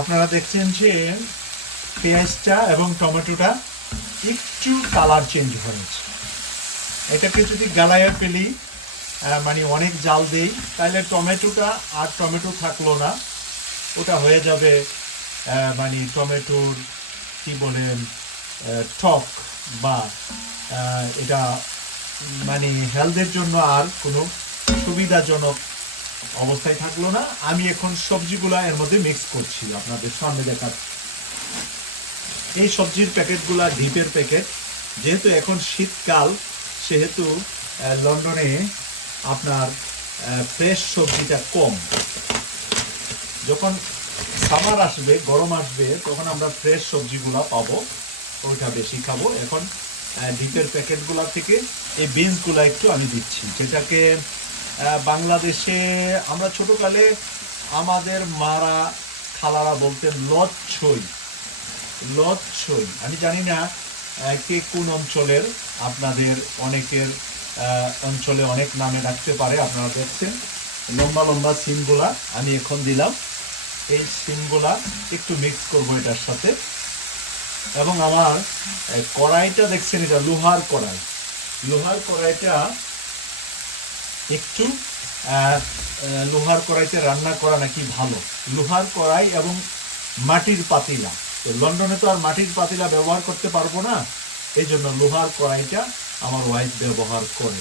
আপনারা দেখছেন যে পেঁয়াজটা এবং টমেটোটা একটু কালার চেঞ্জ হয়েছে এটাকে যদি গালাইয়া ফেলি মানে অনেক জাল দেই, তাহলে টমেটোটা আর টমেটো থাকল না। ওটা হয়ে যাবে মানে টমেটোর কি বলেন টক বা এটা মানে হেলথের জন্য আর কোনো সুবিধাজনক অবস্থায় থাকল না। আমি এখন সবজিগুলা এর মধ্যে মিক্স করছি আপনাদের সামনে দেখা এই সবজির প্যাকেটগুলা ডিপের প্যাকেট। যেহেতু এখন শীতকাল, সেহেতু লন্ডনে আপনার ফ্রেশ সবজিটা কম। যখন সামার আসবে, গরম আসবে, তখন আমরা ফ্রেশ সবজিগুলা পাবো, ওইটা বেশি খাব। এখন ডিপের প্যাকেটগুলা থেকে এই বিনসগুলা একটু আমি দিচ্ছি, যেটাকে বাংলাদেশে আমরা ছোটকালে আমাদের মারা খালারা বলতেন লচ্ছই। লচ্ছই। আমি জানি না কে কোন অঞ্চলের, আপনাদের অনেকের অঞ্চলে অনেক নামে রাখতে পারে, আপনারা দেখছেন। লম্বা লম্বা সিমগুলা আমি এখন দিলাম। এই সিমগুলা একটু মিক্স করব এটার সাথে। এবং আমার কড়াইটা দেখছেন, এটা লোহার কড়াই। লোহার কড়াইটা একটু লোহার কড়াইতে রান্না করা নাকি ভালো? লোহার কড়াই এবং মাটির পাতিলা। তো লন্ডনে তো আর মাটির পাতিলা ব্যবহার করতে পারব না, এই জন্য লোহার কড়াইটা আমার ওয়াইফ ব্যবহার করে।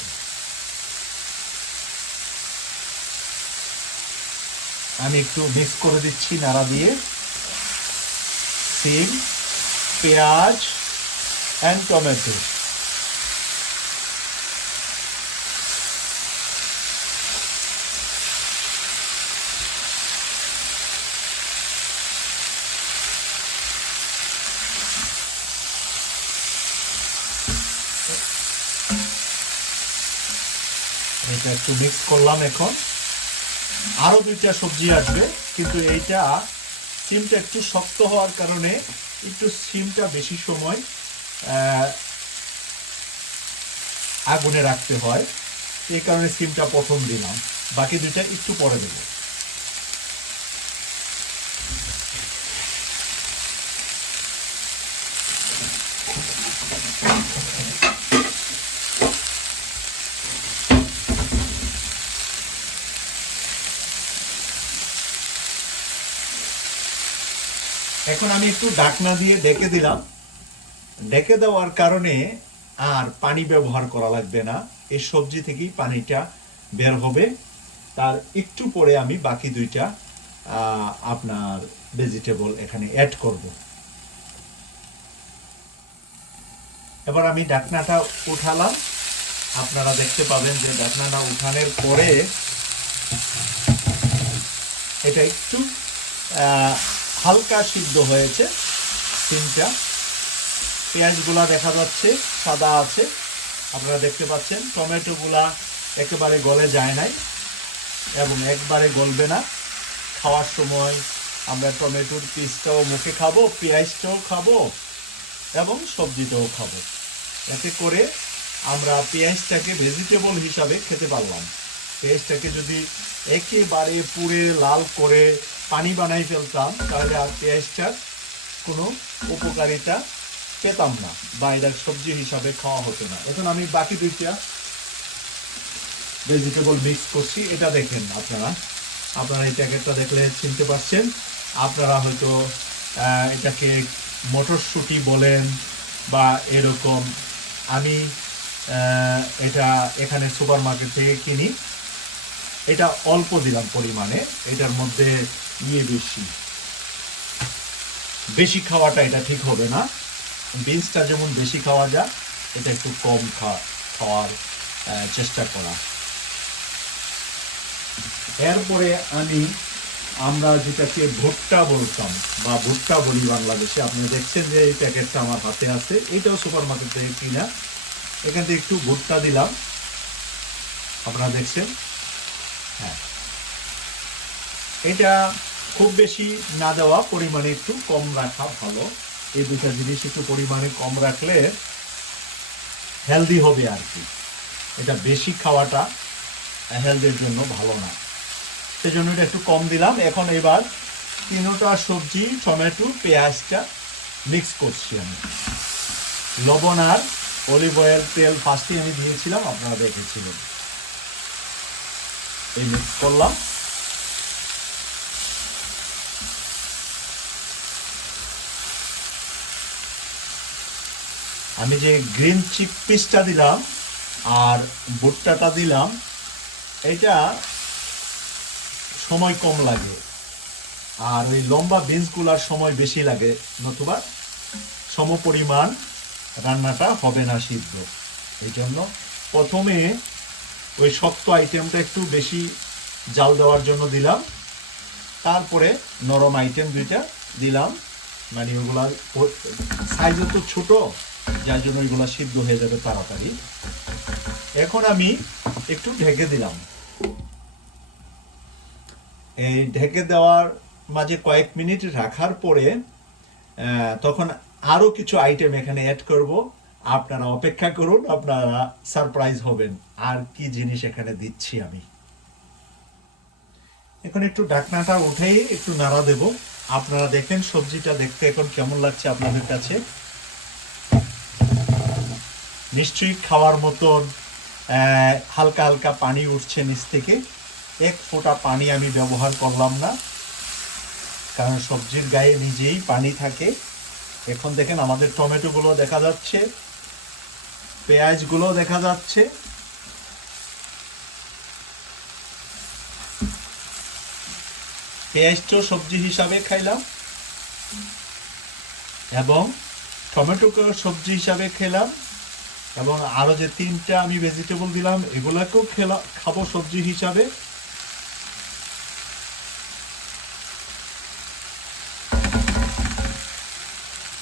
আমি একটু মিক্স করে দিচ্ছি নাড়া দিয়ে। সিম, পেঁয়াজ অ্যান্ড টমেটো এটা একটু মিক্স করলাম এখন। আরও দুইটা সবজি আসবে, কিন্তু এইটা সিমটা একটু শক্ত হওয়ার কারণে একটু সিমটা বেশি সময় আগুনে রাখতে হয়। এই কারণে সিমটা প্রথম দিলাম। বাকি দুইটা একটু পরে দেবো। এখন আমি একটু ডাকনা দিয়ে ডেকে দিলাম। ডেকে দেওয়ার কারণে আর পানি ব্যবহার করা লাগবে না। এই সবজি থেকেই পানিটা বের হবে। তার একটু পরে আমি বাকি দুইটা আপনার ভেজিটেবল এখানে অ্যাড করব। এবার আমি ডাকনাটা উঠালাম। আপনারা দেখতে পাবেন যে ডাকনাটা উঠানোর পরে এটা একটু হালকা সিদ্ধ হয়েছে। সিমটা পেঁয়াজগুলা দেখা যাচ্ছে, সাদা আছে। আপনারা দেখতে পাচ্ছেন, টমেটোগুলা একেবারে গলে যায় নাই এবং একবারে গলবে না। খাওয়ার সময় আমরা টমেটোর পিসটাও মুখে খাব, পেঁয়াজটাও খাব এবং সবজিটাও খাব। এতে করে আমরা পেঁয়াজটাকে ভেজিটেবল হিসাবে খেতে পারলাম। পেঁয়াজটাকে যদি একেবারে পুড়ে লাল করে পানি বানাই ফেলতাম, তাহলে আর পেঁয়াজটার কোনো উপকারিতা পেতাম না, বা এটা সবজি হিসাবে খাওয়া হতো না। এখন আমি বাকি দুইটা ভেজিটেবল মিক্স করছি, এটা দেখেন আপনারা। আপনারা এই প্যাকেটটা দেখলে চিনতে পারছেন। আপনারা হয়তো এটাকে মটরশুঁটি বলেন বা এরকম। আমি এটা এখানে সুপার মার্কেট থেকে কিনি। এটা অল্প দিলাম পরিমাণে, এটার মধ্যে ইয়ে বেশি। বেশি খাওয়াটা এটা ঠিক হবে না। বিনসটা যেমন বেশি খাওয়া যায়, এটা একটু কম খাওয়ার চেষ্টা করা। এরপরে আমি, আমরা যেটাকে ভুট্টা বলতাম, বা ভুট্টা বলি বাংলাদেশে আপনি দেখছেন যে এই প্যাকেটটা আমার হাতে আছে, এটাও সুপার মার্কেট থেকে কিনা। এখান থেকে একটু ভুট্টা দিলাম। আপনারা দেখছেন হ্যাঁ। এটা খুব বেশি না দেওয়া, পরিমাণে একটু কম রাখা ভালো। এই দুটা জিনিস একটু পরিমাণে কম রাখলে হেলদি হবে আর কি। এটা বেশি খাওয়াটা হেলথের জন্য ভালো না। সেই জন্য এটা একটু কম দিলাম। এখন এবার তিনোটা সবজি, টমেটো, পেঁয়াজটা মিক্স করছি আমি। লবণ আর অলিভ অয়েল তেল ফার্স্টে আমি দিয়েছিলাম, আপনারা দেখেছিলেন। এই মিক্স করলাম। আমি যে গ্রিন চিক পিসটা দিলাম আর ভুট্টাটা দিলাম, এটা সময় কম লাগে আর ওই লম্বা বিনসগুলার সময় বেশি লাগে, নতুবা সম পরিমাণ রান্নাটা হবে না সিদ্ধ। এই জন্য প্রথমে ওই শক্ত আইটেমটা একটু বেশি জাল দেওয়ার জন্য দিলাম। তারপরে নরম আইটেম দুইটা দিলাম। মানে ওগুলা সাইজও তো ছোট, যার জন্য ওইগুলা সিদ্ধ হয়ে যাবে তাড়াতাড়ি। এখন আমি একটু ঢেকে দিলাম। এই ঢেকে দেওয়ার মাঝে কয়েক মিনিট রাখার পরে তখন আরও কিছু আইটেম এখানে অ্যাড করব। আপনারা অপেক্ষা করুন, আপনারা সারপ্রাইজ হবেন। আর কি জিনিস এখানে দিচ্ছি আমি? এখন একটু ডাকনাটা উঠেই একটু নাড়া দেব। আপনারা দেখেন, সবজিটা দেখতে এখন কেমন লাগছে আপনাদের কাছে। নিশ্চয়ই খাওয়ার মতন হালকা হালকা পানি উঠছে নিচ থেকে। এক ফোঁটা পানি আমি ব্যবহার করলাম না। কারণ সবজির গায়ে নিজেই পানি থাকে। এখন দেখেন, আমাদের টমেটোগুলো দেখা যাচ্ছে। পেঁয়াজগুলো দেখা যাচ্ছে। পেঁয়াজটাও সবজি হিসাবে খাইলাম এবং টমেটোকেও সবজি হিসাবে খেলাম। এবং আরও যে তিনটা আমি ভেজিটেবল দিলাম, এগুলাকেও খেলা খাব সবজি হিসাবে।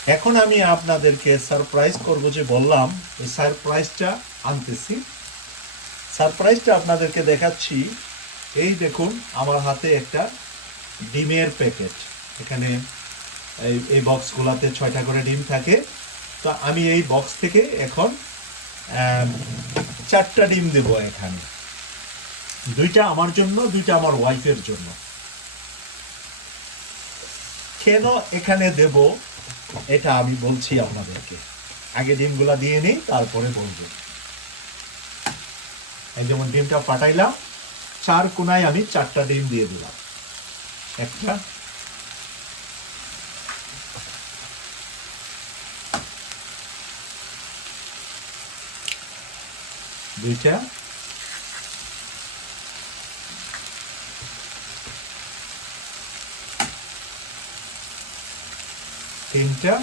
এখন আমি আপনাদেরকে সারপ্রাইজ করব যে বললাম, এই সারপ্রাইজটা আনতেছি। সারপ্রাইজটা আপনাদেরকে দেখাচ্ছি। এই দেখুন, আমার হাতে একটা ডিমের প্যাকেট। এখানে এই এই বক্সগুলোতে ছয়টা করে ডিম থাকে। তো আমি এই বক্স থেকে এখন চারটা ডিম দেব এখানে। দুইটা আমার জন্য, দুইটা আমার ওয়াইফের জন্য। কেন এখানে দেব? এটা আমি বলছি আপনাদেরকে। আগে ডিমগুলা দিয়ে নিই, তারপরে বলব। এই যেমন ডিমটা ফাটাইলাম, চার কোনায় আমি চারটা ডিম দিয়ে দিলাম। একটা। দুইটা। তিনটা।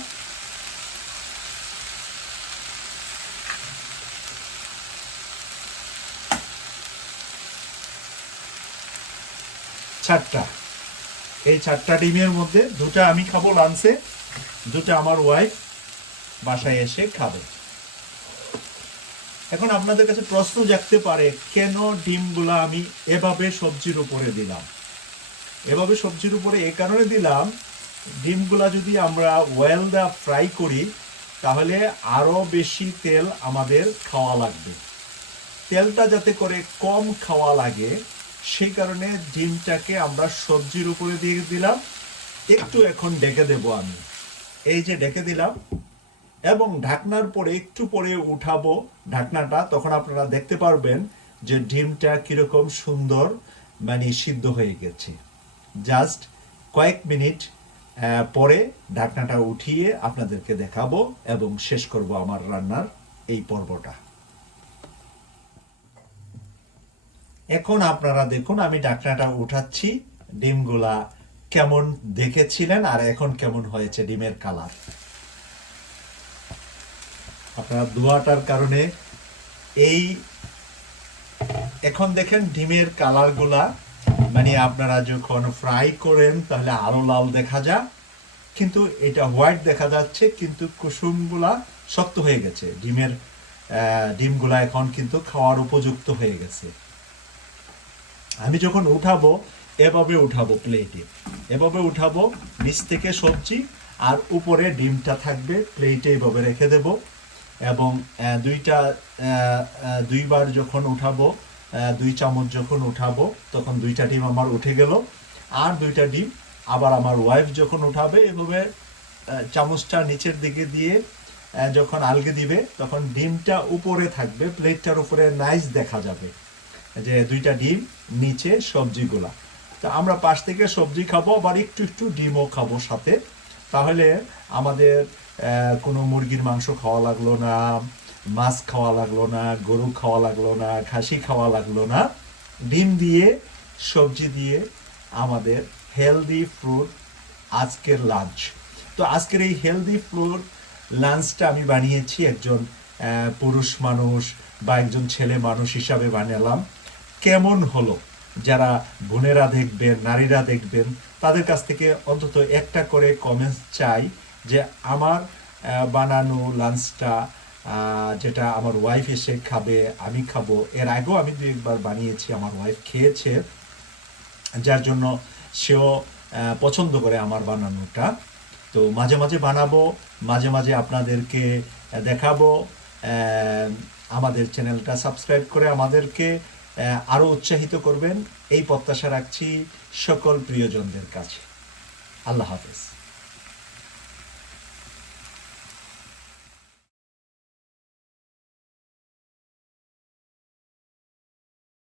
চারটা। এই চারটা ডিমের মধ্যে দুটা আমি খাব লাঞ্চে দুটা আমার ওয়াইফ বাসায় এসে খাবে। এখন আপনাদের কাছে প্রশ্ন জাগতে পারে, কেন ডিমগুলা আমি এভাবে সবজির উপরে দিলাম? এভাবে সবজির উপরে এ কারণে দিলাম ডিমগুলা যদি আমরা ওয়েল দা ফ্রাই করি, তাহলে আরও বেশি তেল আমাদের খাওয়া লাগবে। তেলটা যাতে করে কম খাওয়া লাগে, সেই কারণে ডিমটাকে আমরা সবজির উপরে দিয়ে দিলাম। একটু এখন ডেকে দেব আমি। এই যে ডেকে দিলাম, এবং ঢাকনার পরে একটু পরে উঠাবো ঢাকনাটা, তখন আপনারা দেখতে পারবেন যে ডিমটা কীরকম সুন্দর মানে সিদ্ধ হয়ে গেছে। জাস্ট কয়েক মিনিট পরে ঢাকনাটা উঠিয়ে আপনাদেরকে দেখাবো এবং শেষ করব আমার রান্নার এই পর্বটা। এখন আপনারা দেখুন, আমি ঢাকনাটা উঠাচ্ছি। ডিমগুলা কেমন দেখেছিলেন আর এখন কেমন হয়েছে ডিমের কালার? আপনারা ধোয়াটার কারণে এই এখন দেখেন ডিমের কালারগুলা মানে আপনারা যখন ফ্রাই করেন, তাহলে আরও লাল দেখা যায় কিন্তু এটা হোয়াইট দেখা যাচ্ছে, কিন্তু কুসুমগুলা শক্ত হয়ে গেছে। ডিমের ডিমগুলা এখন কিন্তু খাওয়ার উপযুক্ত হয়ে গেছে। আমি যখন উঠাবো, এভাবে উঠাবো প্লেটে এভাবে উঠাবো, নিচ থেকে সবজি, আর উপরে ডিমটা থাকবে প্লেটে এভাবে রেখে দেব। এবং দুইটা দুইবার যখন উঠাবো দুই চামচ যখন উঠাবো, তখন দুইটা ডিম আমার উঠে গেল। আর দুইটা ডিম আবার আমার ওয়াইফ যখন উঠাবে, এভাবে চামচটা নিচের দিকে দিয়ে যখন আলগে দিবে, তখন ডিমটা উপরে থাকবে, প্লেটটার উপরে নাইস দেখা যাবে। যে দুইটা ডিম, নিচে সবজিগুলা। তো আমরা পাশ থেকে সবজি খাব, আবার একটু একটু ডিমও খাব সাথে। তাহলে আমাদের কোনো মুরগির মাংস খাওয়া লাগল না। মাছ খাওয়া লাগল না, গরু খাওয়া লাগল না, খাসি খাওয়া লাগল না। ডিম দিয়ে, সবজি দিয়ে আমাদের হেলদি ফ্রুট আজকের লাঞ্চ তো আজকের এই হেলদি ফ্রুট লাঞ্চটা আমি বানিয়েছি একজন পুরুষ মানুষ বা একজন ছেলে মানুষ হিসাবে বানালাম। কেমন হলো? যারা বোনেরা দেখবেন, নারীরা দেখবেন, তাদের কাছ থেকে অন্তত একটা করে কমেন্টস চাই যে আমার বানানো লাঞ্চটা যেটা আমার ওয়াইফ এসে খাবে, আমি খাব। এর আগেও আমি দু একবার বানিয়েছি, আমার ওয়াইফ খেয়েছে। যার জন্য সেও পছন্দ করে আমার বানানোটা। তো মাঝে মাঝে বানাবো, মাঝে মাঝে আপনাদেরকে দেখাবো। আমাদের চ্যানেলটা সাবস্ক্রাইব করে আমাদেরকে আরও উৎসাহিত করবেন। এই প্রত্যাশা রাখছি সকল প্রিয়জনদের কাছে। আল্লাহ হাফেজ।